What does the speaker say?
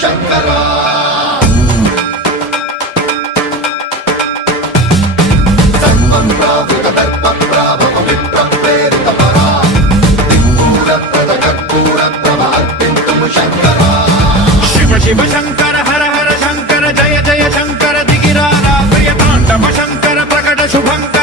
శంకరా సర్వం ప్రావృత దర్ప ప్రాభవ విప్రప్రేరిత పరా దిక్పూర ప్రద కర్పూర ప్రభ అర్పింతుము శంకరా శివ శివ శంకర హర హర శంకర జయ జయ శంకర దిగిరారా ప్రియ తాండవ శంకర ప్రకట శుభంకర